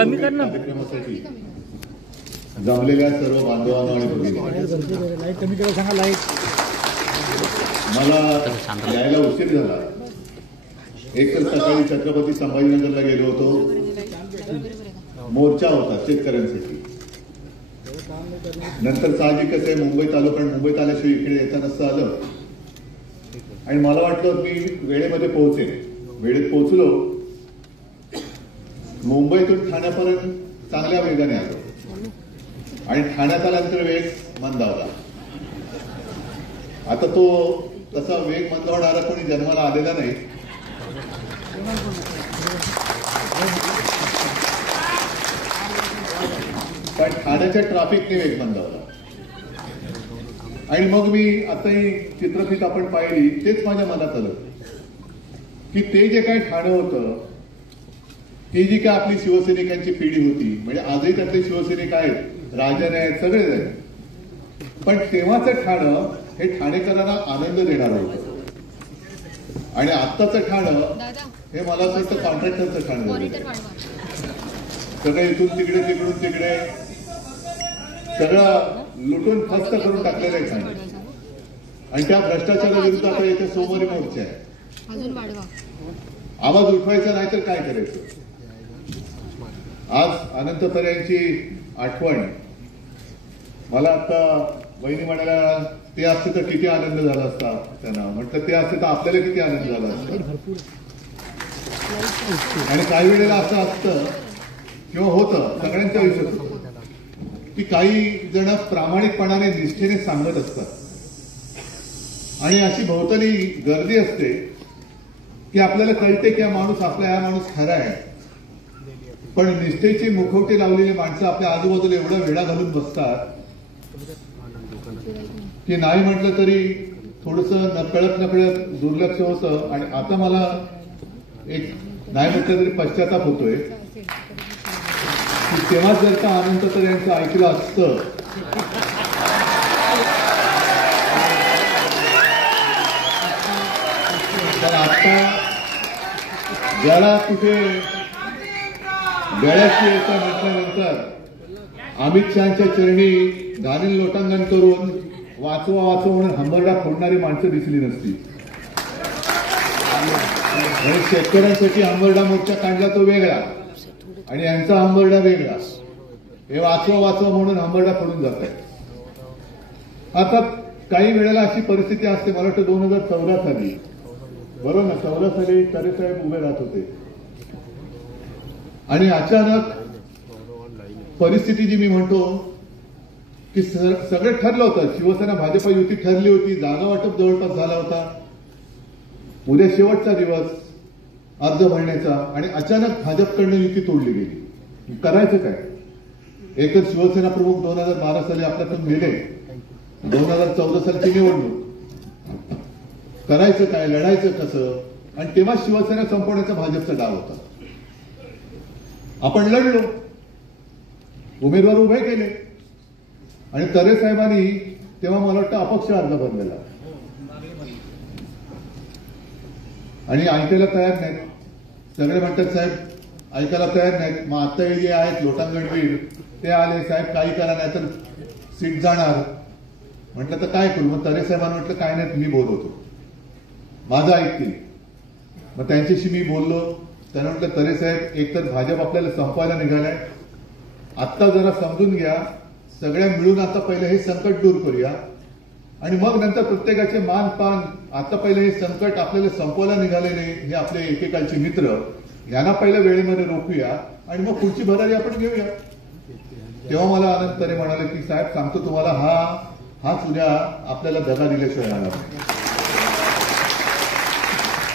कमी कर ना कार्यक्रमासाठी जमलेल्या सर्व बांधवांना आणि भगिनींना लाईट कमी करा सांगा. लाईट मला यायला उशीर झाला. एक तर सकाळी छत्रपती संभाजीनगरला गेलो होतो. मोर्चा होता शेतकऱ्यांसाठी. नंतर साहजिकच आहे मुंबईत आलो, कारण मुंबईत आल्याशिवाय इकडे येता नसतं आलं. आणि मला वाटलं मी वेळेमध्ये पोहोचेन. वेळेत पोहोचलो. मुंबईतून ठाण्यापर्यंत चांगल्या वेगाने आलो आणि ठाण्यात आल्यानंतर वेग मंदावला. आता तो तसा वेग मंदावणारा कोणी जन्माला आलेला नाही. पण ठाण्याच्या ट्रॅफिकने वेग मंदावला. आणि मग मी आताही चित्रफित आपण पाहिली, तेच माझ्या मनात आलं की ते जे काही ठाणं होतं, ती जी काय आपली शिवसैनिकांची पिढी होती, म्हणजे आजही त्यातले शिवसैनिक आहेत, राजन आहेत, सगळेच आहेत. पण तेव्हाचं ठाणं हे ठाणेकरांना आनंद देणार होतं. आणि आत्ताचं ठाणं हे मला असं वाटतं कॉन्ट्रॅक्टरचं ठाणं झालं. सगळं इथून तिकडे तिकडून तिकडे सगळं लुटून फस्त करून टाकलेलं आहे ठाणे. आणि त्या भ्रष्टाचाराविरुद्ध आता इथे सोमवारी मोर्चा आहे. आवाज उठवायचा नाही तर काय करायचं. आज अनंत तरे यांची आठवण मला आता वहिनी म्हणाल्या, ते असते तर किती आनंद झाला असता त्यांना. म्हटलं ते असते तर आपल्याला किती आनंद झाला असता. आणि काही वेळेला असं असतं किंवा होतं, सगळ्यांच्या आयुष्यात होतं की काही जण प्रामाणिकपणाने निष्ठेने सांगत असतात आणि अशी भोवताली गर्दी असते की आपल्याला कळते की हा माणूस हा माणूस खरा आहे. पण निष्ठेची मुखवटे लावलेली माणसं आपल्या आजूबाजूला एवढा वेळा घालून बसतात की नाही म्हटलं तरी थोडंसं नकळत दुर्लक्ष होतं. आणि आता मला एक नाही म्हटलं तरी पश्चाताप होतोय की तेव्हा जर का अनंत तर यांचं ऐकलं असतं तर आता ज्याला कुठे गळ्याची येतं म्हटल्यानंतर अमित शहाच्या चरणी घालील लोटांगण करून वाचवा म्हणून हंबरडा फोडणारी माणसं दिसली नसती. आणि शेतकऱ्यांसाठी हंबरडा मोर्चा काढला तो वेगळा आणि यांचा हंबरडा वेगळा. हे वाचवा म्हणून हंबरडा फोडून जात आहे. आता काही वेळेला अशी परिस्थिती असते, मला वाटतं 2014 साली, बरोबर ना, 14 साली तरे साहेब उभे राहत होते आणि अचानक परिस्थिती जी मी म्हणतो की सगळं ठरलं होतं. शिवसेना भाजपा युती ठरली होती, जागा वाटप जवळपास झाला होता, उद्या शेवटचा दिवस अर्ज भरण्याचा, आणि अचानक भाजपकडनं युती तोडली गेली. करायचं काय. एकच शिवसेना प्रमुख 2012 साली आपल्यातून गेले, 2014 सालची निवडणूक. करायचं काय, लढायचं कसं. आणि तेव्हा शिवसेना संपवण्याचा भाजपचा डाव होता. आपण लढलो, उमेदवार उभे केले आणि तरे साहेबांनी तेव्हा मला वाटतं अपक्ष अर्ज भरलेला आणि ऐकायला तयार नाहीत. सगळे म्हणतात साहेब ऐकायला तयार नाहीत. मग आता हे जे आहेत लोटांगणवीर ते आले, साहेब काही करा नाही तर सीट जाणार. म्हटलं तर काय करू. मग तरे साहेबांना म्हटलं काय नाही, मी बोलवतो, माझं ऐकतील. मग त्यांच्याशी मी बोललो. त्यांना म्हटलं तरे साहेब एकतर भाजप आपल्याला संपवायला निघालाय, आत्ता जरा समजून घ्या, सगळ्या मिळून आता पहिले हे संकट दूर करूया आणि मग नंतर प्रत्येकाचे मान पान. आता पहिले हे संकट आपल्याला संपवायला निघालेले हे आपले एकेकालचे मित्र, यांना पहिल्या वेळेमध्ये रोखूया आणि मग पुढची भरारी आपण घेऊया. तेव्हा मला अनंत तरे म्हणाले की साहेब सांगतो तुम्हाला, हाच उद्या आपल्याला दगा दिल्याशिवाय येणार नाही.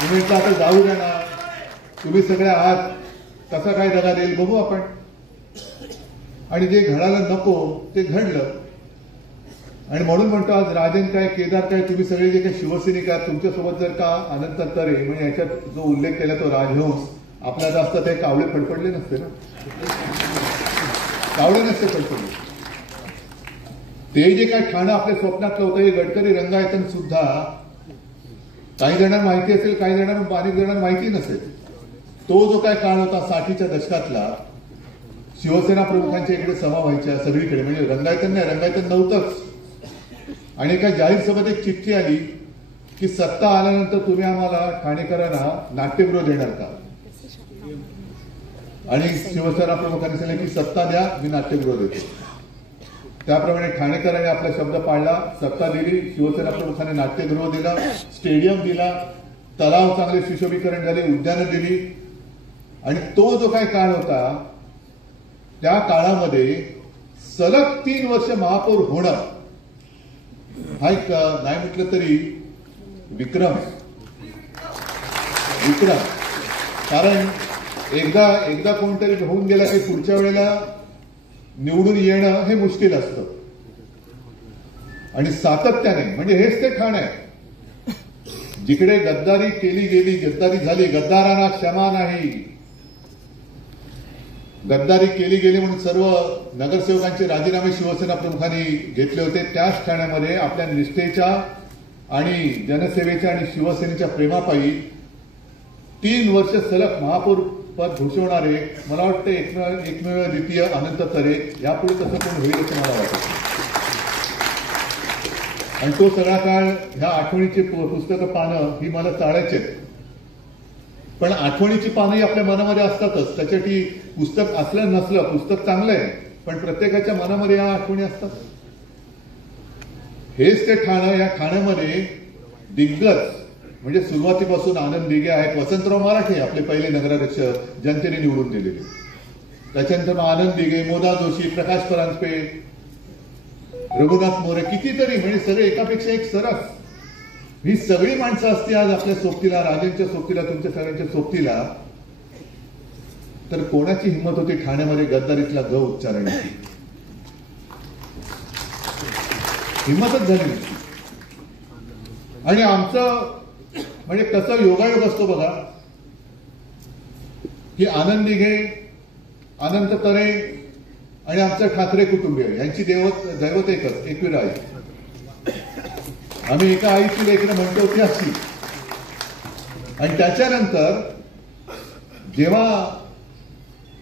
तुम्ही म्हटलं आता जाऊ द्या ना, तुम्ही सगळे आहात, कसा काय दगा देईल बघू आपण. आणि जे घडायला नको ते घडलं. आणि म्हणून म्हणतो आज राजन काय, केदार काय, तुम्ही सगळे जे काही शिवसैनिक आहात, तुमच्यासोबत जर का अनंत तरे म्हणजे याच्यात जो उल्लेख केला तो राजहंस आपल्याला असतात, ते कावळे फडफडले नसते ना, कावळे नसते फडफडले. ते जे काय ठाणं आपल्या स्वप्नातलं होतं, हे गडकरी रंगायतन सुद्धा काही जणांना माहिती असेल, काही जणांना, अनेक जणांना माहिती नसेल. तो जो काय काळ होता 60च्या दशकातला, शिवसेना प्रमुखांच्या इकडे सभा व्हायच्या सगळीकडे, म्हणजे रंगायतन नाही, रंगायतन नव्हतंच. आणि एका जाहीर सभेत एक चिठ्ठी आली की सत्ता आल्यानंतर तुम्ही आम्हाला ठाणेकरांना नाट्यगृह देणार का? आणि शिवसेना प्रमुखांनी सांगितलं की सत्ता द्या, मी नाट्यगृह देतो. त्याप्रमाणे ठाणेकरांनी आपला शब्द पाळला, सत्ता दिली, शिवसेना प्रमुखांनी नाट्यगृह दिला, स्टेडियम दिला, तलाव चांगले सुशोभीकरण झाले, उद्यानं दिली. आणि तो जो काही काळ होता त्या काळामध्ये सलग 3 वर्ष महापौर होणं हा एक नाही म्हटलं तरी विक्रम. कारण एकदा कोणतरी होऊन गेला की पुढच्या वेळेला निवडून येणं हे मुश्किल असतं. आणि सातत्याने, म्हणजे हेच ते ठाण आहे, जिकडे गद्दारी केली गेली, गद्दारी झाली, गद्दारांना क्षमा नाही, गद्दारी केली गेली म्हणून सर्व नगरसेवकांचे राजीनामे शिवसेना प्रमुखांनी घेतले होते. त्याच ठाण्यामध्ये आपल्या निष्ठेच्या आणि जनसेवेच्या आणि शिवसेनेच्या प्रेमापायी 3 वर्ष सलग महापौर पद घोषवणारे मला वाटतं एकमेव द्वितीय अनंत तरे, यापुढे तसं कोण होईल असं मला वाटतं. आणि तो सगळा काळ ह्या आठवणीची पुस्तकं पानं ही मला चाळायची आहेत. पण आठवणीची पानंही आपल्या मनामध्ये असतातच. त्याच्यासाठी पुस्तक असलं नसलं, पुस्तक चांगलं आहे, पण प्रत्येकाच्या मनामध्ये या आठवणी असतात. हेच ते ठाणं. या ठाण्यामध्ये दिग्गज म्हणजे सुरुवातीपासून आनंद दिघे आहेत, वसंतराव मराठे आपले पहिले नगराध्यक्ष जनतेने निवडून दिलेले, त्याच्यानंतर आनंद दिघे, मोदा जोशी, प्रकाश परांजपे, रघुनाथ मोरे, कितीतरी, म्हणजे सगळे एकापेक्षा एक सरस. ही सगळी माणसं असती आज आपल्या सोबतीला, राजांच्या सोबतीला, तुमच्या सगळ्यांच्या सोबतीला, तर कोणाची हिंमत होती ठाण्यामध्ये गद्दारीतला ग उच्चारण्याची? हिंमतच झाली नसती. आणि आमचं म्हणजे कसं योगायोग असतो बघा, की आनंद दिघे, अनंत तरे आणि आमचं ठाकरे कुटुंबीय यांची दैवत एकच, एकविरा आई. आम्ही एका आईची लेकरं म्हणतो ती अशी. आणि त्याच्यानंतर जेव्हा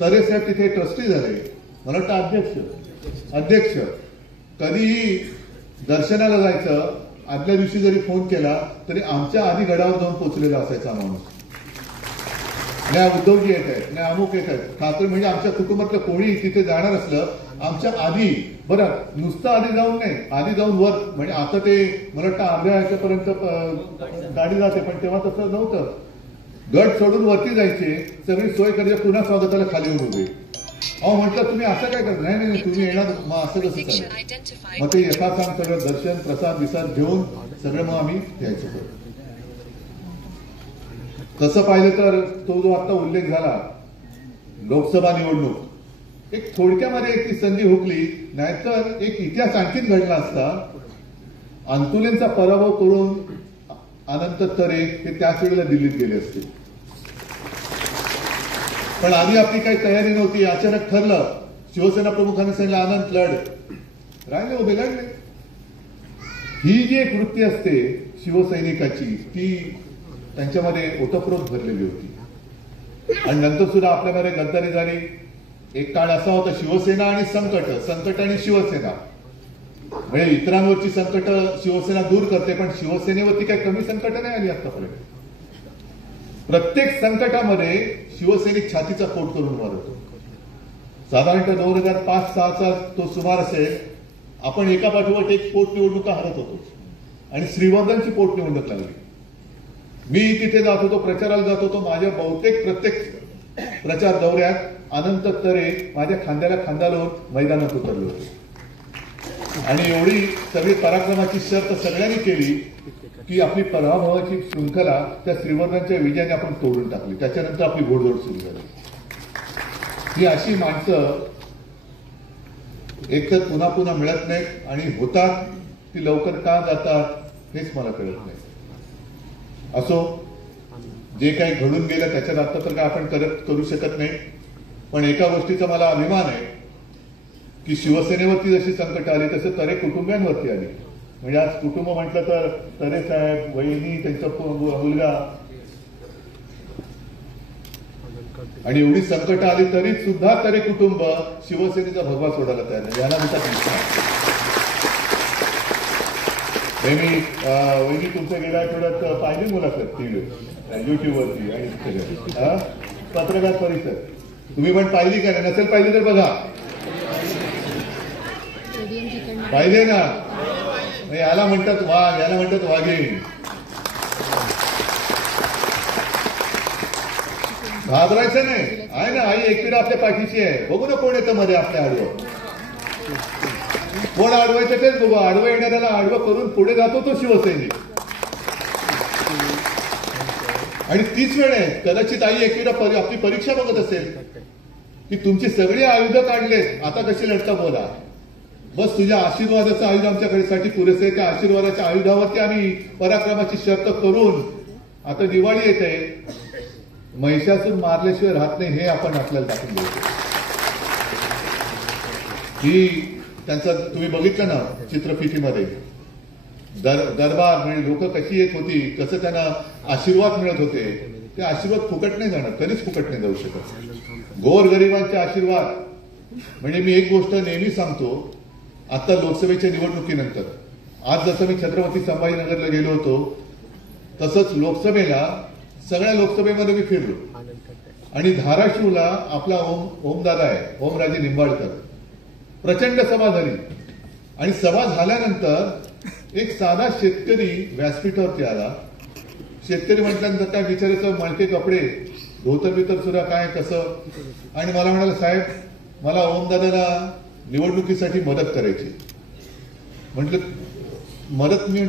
तरे साहेब तिथे ट्रस्टी झाले, मला वाटतं अध्यक्ष, कधीही दर्शनाला जायचं, आदल्या दिवशी जरी फोन केला तरी आमच्या आधी गडावर जाऊन पोहोचलेला असायचा माणूस. नाही उद्धवजी येत आहेत, नाही अमुक येत आहेत, ठाकरे, म्हणजे आमच्या कुटुंबातलं कोणी तिथे जाणार असलं आमच्या आधी, बरं नुसतं आधी जाऊन नाही, आधी जाऊन वर, म्हणजे आता ते मला वाटतं अर्ध्या ह्याच्यापर्यंत गाडी जाते, पण तेव्हा तसं नव्हतं. गट सोडून वरती जायचे, सगळी सोय करायची, पुन्हा स्वागताला खाली येऊन उभे. अहो म्हटलं तुम्ही असं काय करत? नाही तुम्ही येणार, मग असं कसं चालेल? मग ते यथासांग सगळं दर्शन प्रसाद विसाद घेऊन सगळं मग आम्ही यायचो. तसं पाहिलं तर तो जो आता उल्लेख झाला, लोकसभा निवडणूक, एक थोडक्यामध्ये एक ती संधी हुकली, नाहीतर एक इतिहास आणखीन घडला असता. अंतुलेंचा पराभव करून अनंत तरे हे त्याच वेळेला दिल्लीत गेले असते. पण आधी आपली काही तयारी नव्हती. अचानक ठरलं, शिवसेना प्रमुखांनी सांगितलं आनंद लढ, राहिले उभे, लढले. ही जी एक वृत्ती असते शिवसैनिकाची, ती त्यांच्यामध्ये ओतप्रोत भरलेली होती. आणि नंतर सुद्धा आपल्यामध्ये गद्दारी झाली. एक काळ असा होता शिवसेना आणि संकट आणि शिवसेना, म्हणजे इतरांवरची संकट शिवसेना दूर करते, पण शिवसेनेवरती काही कमी संकट नाही आली आतापर्यंत. प्रत्येक संकटामध्ये शिवसैनिक छातीचा पोट करून मारतो. साधारणतः 2005-06चा तो सुमार असेल, आपण एका पाठोपाठ एक पोटनिवडणुका हरत होतो आणि श्रीवर्धनची पोटनिवडणूक लागली. मी तिथे जात होतो, प्रचाराला जात होतो. माझ्या बहुतेक प्रत्येक प्रचार दौऱ्यात अनंत तरे माझ्या खांद्याला खांदा लावून मैदानात उतरले होते. आणि एवढी सगळी पराक्रमाची शर्त सगळ्यांनी केली की आपली पराभवाची शृंखला त्या श्रीवर्धनच्या विजयाने आपण तोडून टाकली. त्याच्यानंतर आपली घोडदौड सुरू झाली. ही अशी माणसं एकतर पुन्हा पुन्हा मिळत नाहीत, आणि होतात ती लवकर का जातात हेच मला कळत नाही. असो, जे काही घडून गेलं त्याच्यात आता तर काय आपण करू शकत नाही. पण एका गोष्टीचा मला अभिमान आहे की शिवसेनेवरती जशी संकट आली तसं तरे कुटुंबियांवरती आली. म्हणजे आज कुटुंब म्हटलं तर तरे साहेब, वहिनी, त्यांचा मुलगा, आणि एवढी संकट आली तरी सुद्धा तरी कुटुंब शिवसेनेचा भगवा सोडायला तयार नाही. याला म्हणतात वहिनी तुमच्या गेल्या आठवड्यात पाहिजे मुलाखत टीव्ही युट्यूबवरती आणि पत्रकार परिषद तुम्ही पण पाहिली का? नसेल पाहिली तर बघा. पाहिले ना? याला म्हणतात वाघ, याला म्हणतात वाघीण. घाबरायचं नाही आहे ना. आई एकविरा आपल्या पाठीशी आहे. बघू ना कोण येतं मध्ये आपल्या आडवं. कोण अडवायचं तेच बघू. आडवं येणाऱ्याला आडवं करून पुढे जातो तो शिवसैनिक. आणि तीच वेळ आहे कदाचित आई एकविरा आपली परीक्षा बघत असेल की तुमची सगळी आयुधं काढलेत, आता कशी लढता बोला. बस तुझ्या आशीर्वादाचं आयुध आमच्याकडे साठी पुरेसे आहे. त्या आशीर्वादाच्या आयुधावरती आम्ही पराक्रमाची शर्त करून आता दिवाळी येते. महिषासूर मारल्याशिवाय राहत नाही हे आपण आपल्याला दाखवून देऊ. ही त्यांचं तुम्ही बघितलं ना चित्रफितीमध्ये दरबार म्हणजे लोक कशी येत होती, कसं त्यांना आशीर्वाद मिळत होते. ते आशीर्वाद फुकट नाही जाणार, कधीच फुकट नाही जाऊ शकत. गोरगरिबांचे आशीर्वाद म्हणजे मी एक गोष्ट नेहमी सांगतो. आता लोकसभेच्या निवडणुकीनंतर आज जसं मी छत्रपती संभाजीनगरला गेलो होतो तसंच लोकसभेला सगळ्या लोकसभेमध्ये मी फिरलो. आणि धाराशिवला आपला ओमदादा आहे, ओमराजे निंबाळकर. प्रचंड सभा झाली आणि सभा झाल्यानंतर एक साधा शेतकरी व्यासपीठावरती आला. शेतकरी म्हटल्यानंतर काय बिचाराचं मळके कपडे, धोतर बितर सुद्धा काय कसं. आणि मला म्हणाला साहेब मला ओमदादाला निवडणुकीसाठी मदत करायची. म्हटलं मदत मी